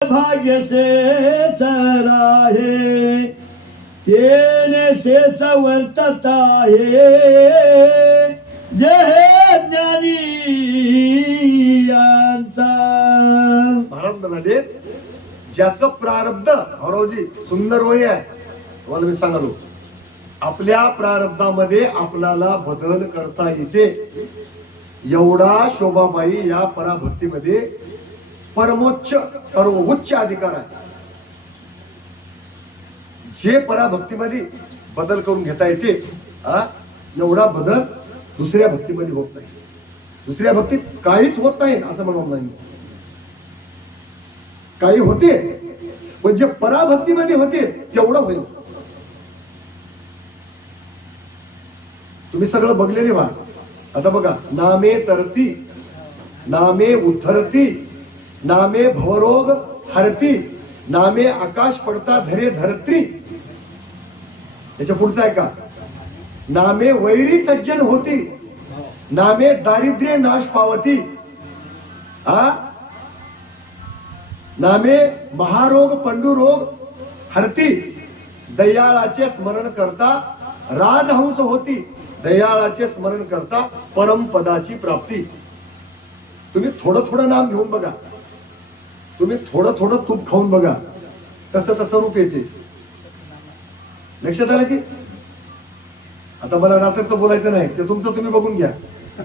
भाग्य से सराहे तेने शेष वर्तता है जय ज्ञानी यांचा. महाराज म्हणाले ज्याचं प्रारब्ध भाऊरावजी सुंदर वय आहे तुम्हाला मी सांगालो आपल्या प्रारब्धामध्ये आपल्याला बदल करता येते एवढा शोभाबाई या पराभक्तीमध्ये परमोच्च सर्वोच्च अधिकार आहे. जे पराभक्तीमध्ये बदल करून घेता येते एवढा बदल दुसऱ्या भक्तीमध्ये होत नाही. दुसऱ्या भक्तीत काहीच होत नाही असं म्हणून नाही. काही होते पण जे पराभक्तीमध्ये होते तेवढं होईल. तुम्ही सगळं बघलेले व्हा. आता बघा नामे तरती नामे उद्धरती नामे भवरोग हरती नामे आकाश पडता धरे धरत्री. याच्या पुढचं आहे का नामे वैरी सज्जन होती नामे दारिद्र्य नाश पावती नामे महारोग पंडुरोग हरती दयाळाचे स्मरण करता राजहंस होती दयाळाचे स्मरण करता परमपदाची प्राप्ती. तुम्ही थोडं थोडं नाम घेऊन बघा तुम्ही थोडं थोडं तूप खाऊन बघा तसं तसं रूप येते. लक्षात आलं की आता मला रात्रीचं बोलायचं नाही ते तुमचं तुम्ही बघून घ्या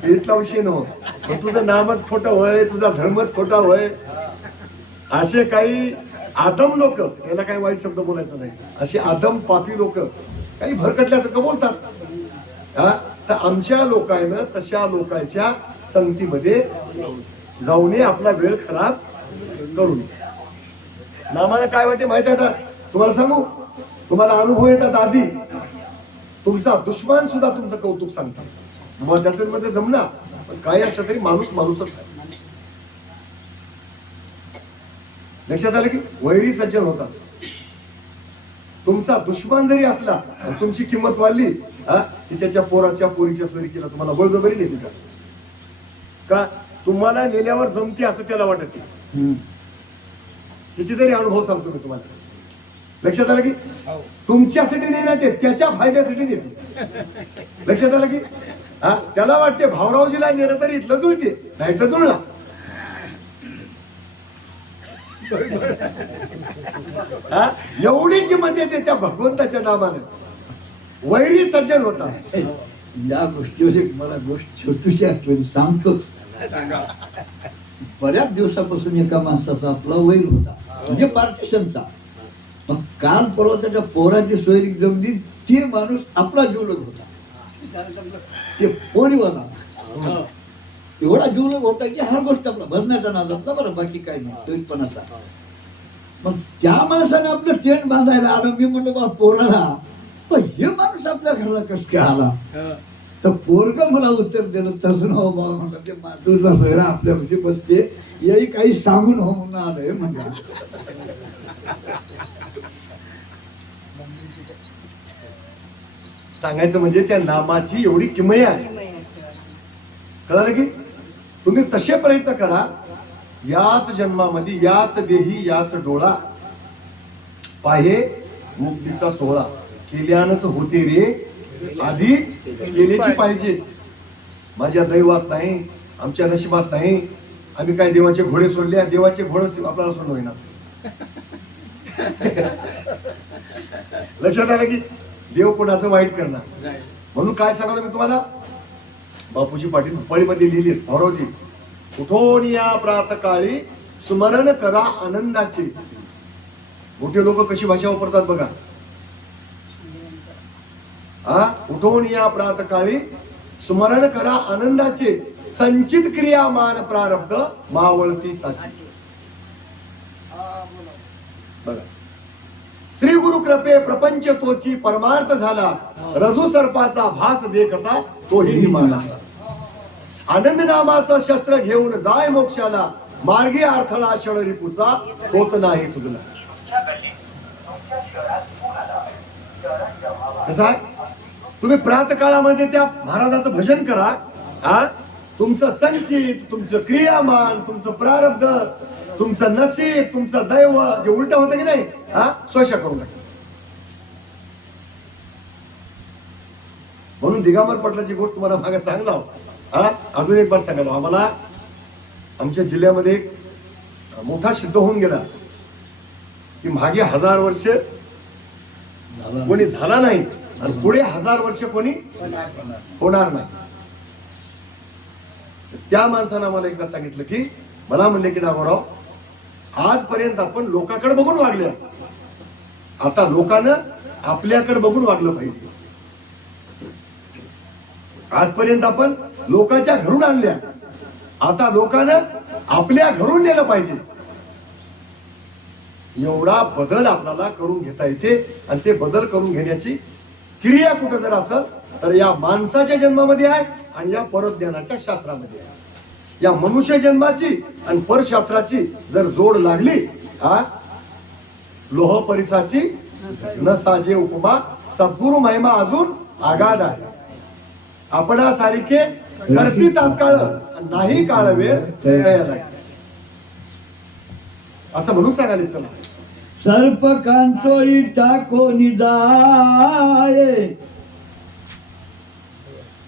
इथला विषय नव्हता. पण तुझं नामच खोटं होय तुझा धर्मच खोटा होय असे काही आदम लोक याला काही वाईट शब्द बोलायचा नाही असे आदम पापी लोक काही भरकटल्यासारखं बोलतात. तर आमच्या लोकांना तशा लोकांच्या संगतीमध्ये जाऊ नये आपला वेळ खराब करू नये. नामाला काय होते माहिती आहे का तुम्हाला सांगू तुम्हाला अनुभव येतात आधी तुमचा दुश्मन सुद्धा तुमचं कौतुक सांगतात मग त्याचं मध्ये जमणार पण काय असलं तरी माणूस माणूसच आहे. लक्षात आलं की वैरी सज्जन होतात. तुमचा दुश्मन जरी असला तुमची किंमत वाढली की त्याच्या पोराच्या पोरीच्या सोयरी केला तुम्हाला बळजबरी नेते का तुम्हाला नेल्यावर जमते असं त्याला वाटत कितीतरी अनुभव सांगतो मी तुम्हाला. लक्षात आलं की तुमच्यासाठी नाही ना ते त्याच्या फायद्यासाठी नेते. लक्षात आलं की त्याला वाटते भाऊरावजीला नेलं तरी इथलं जुळते नाही तर जुळला. एवढी किंमत येते त्या भगवंताच्या नावानं. वैरी सज्जन होता. या गोष्टीवर एक मला गोष्ट छोटीशी आठवण सांगतोच. बऱ्याच दिवसापासून एका माणसाचा आपला वैर होता म्हणजे पार्टिशनचा. मग काल परवा त्याच्या पोराची सोयरी जमली ते माणूस आपला जीवलग होता ते पोरीवाला एवढा जीवलग होता की हर गोष्ट आपला भरण्याचा नादातला बरं बाकी काही नाही चोईतपणाचा. मग त्या माणसाने आपलं टेंट बांधायला आलं. मी म्हणलो बा पोराला पण हे माणूस आपल्या घराला कस काय आला तर पोरग मला उत्तर दिलं तसं न बाबा म्हणलं ते मातूरला वेळा आपल्या म्हणजे बसते याही काही सांगून हो म्हणून आलंय म्हणला. सांगायचं म्हणजे त्या नामाची एवढी किमया आहे. कळालं की तुम्ही तसे प्रयत्न करा याच जन्मामध्ये याच देही याच डोळा पाहे मुक्तीचा सोहळा केल्यानच होते रे आधी केल्याची पाहिजे. माझ्या दैवात नाही आमच्या नशिबात नाही आम्ही काय देवाचे घोडे सोडले देवाचे घोडे आपल्याला सोडलं होईना. लक्षात आलं की देव कोणाचं वाईट करणार. म्हणून काय सांगाल मी तुम्हाला बापूजी पाटील पळीमध्ये लिहिलेत भाऊरावजी उठून या प्रातकाळी स्मरण करा आनंदाचे. मोठे लोक कशी भाषा वापरतात बघा. उठून या प्रातकाळी स्मरण करा आनंदाचे संचित क्रियामान प्रारब्ध मावळती साची. बघा श्री गुरु कृपे प्रपंच तोची परमार्थ झाला रजू सर्पाचा भास देखता तोही निमाला. आनंद नामाचं शस्त्र घेऊन जाय मोक्षाला मार्गी अर्थळा षडरिपूचा होत नाही तुझला. कसा तुम्ही प्रातकाळामध्ये त्या महाराजाचं भजन करा तुमचं संचित, तुमचं क्रियामान, तुमचं प्रारब्ध, तुमचं नशीब, तुमचं दैव जे उलट होतं की नाही, हा स्वश करून टाका. म्हणून दिगंबर पाटलाची गोष्ट तुम्हाला मागे सांगला. हा अजून एक बार सांगायला, आम्हाला आमच्या जिल्ह्यामध्ये एक मोठा सिद्ध होऊन गेला की मागे 1000 वर्ष कोणी झाला नाही आणि पुढे 1000 वर्ष कोणी होणार नाही. त्या माणसानं आम्हाला एकदा सांगितलं की, मला म्हणले की नागोराव, आजपर्यंत आपण लोकांकडे बघून वागले, आता लोकांना आपल्याकडे बघून वागलं पाहिजे. आजपर्यंत आपण लोकांच्या घरून आणल्या, आता लोकांना आपल्या घरून नेलं पाहिजे. एवढा बदल आपल्याला करून घेता येते. आणि ते बदल करून घेण्याची क्रिया कुठं जर असेल तर या माणसाच्या जन्मामध्ये आहे आणि या परज्ञानाच्या शास्त्रामध्ये आहे. या मनुष्य जन्माची आणि परशास्त्राची जर जोड लागली, हा लोह परिसाची न साजे उपमा, सद्गुरु महिमा अजून आगाध आहे. आपणा सारिखे करती तात्काळ, नाही काळ वेळ तयाला, असं म्हणून सांगायला चला. सर्प कांचोळी टाकोनी जाये,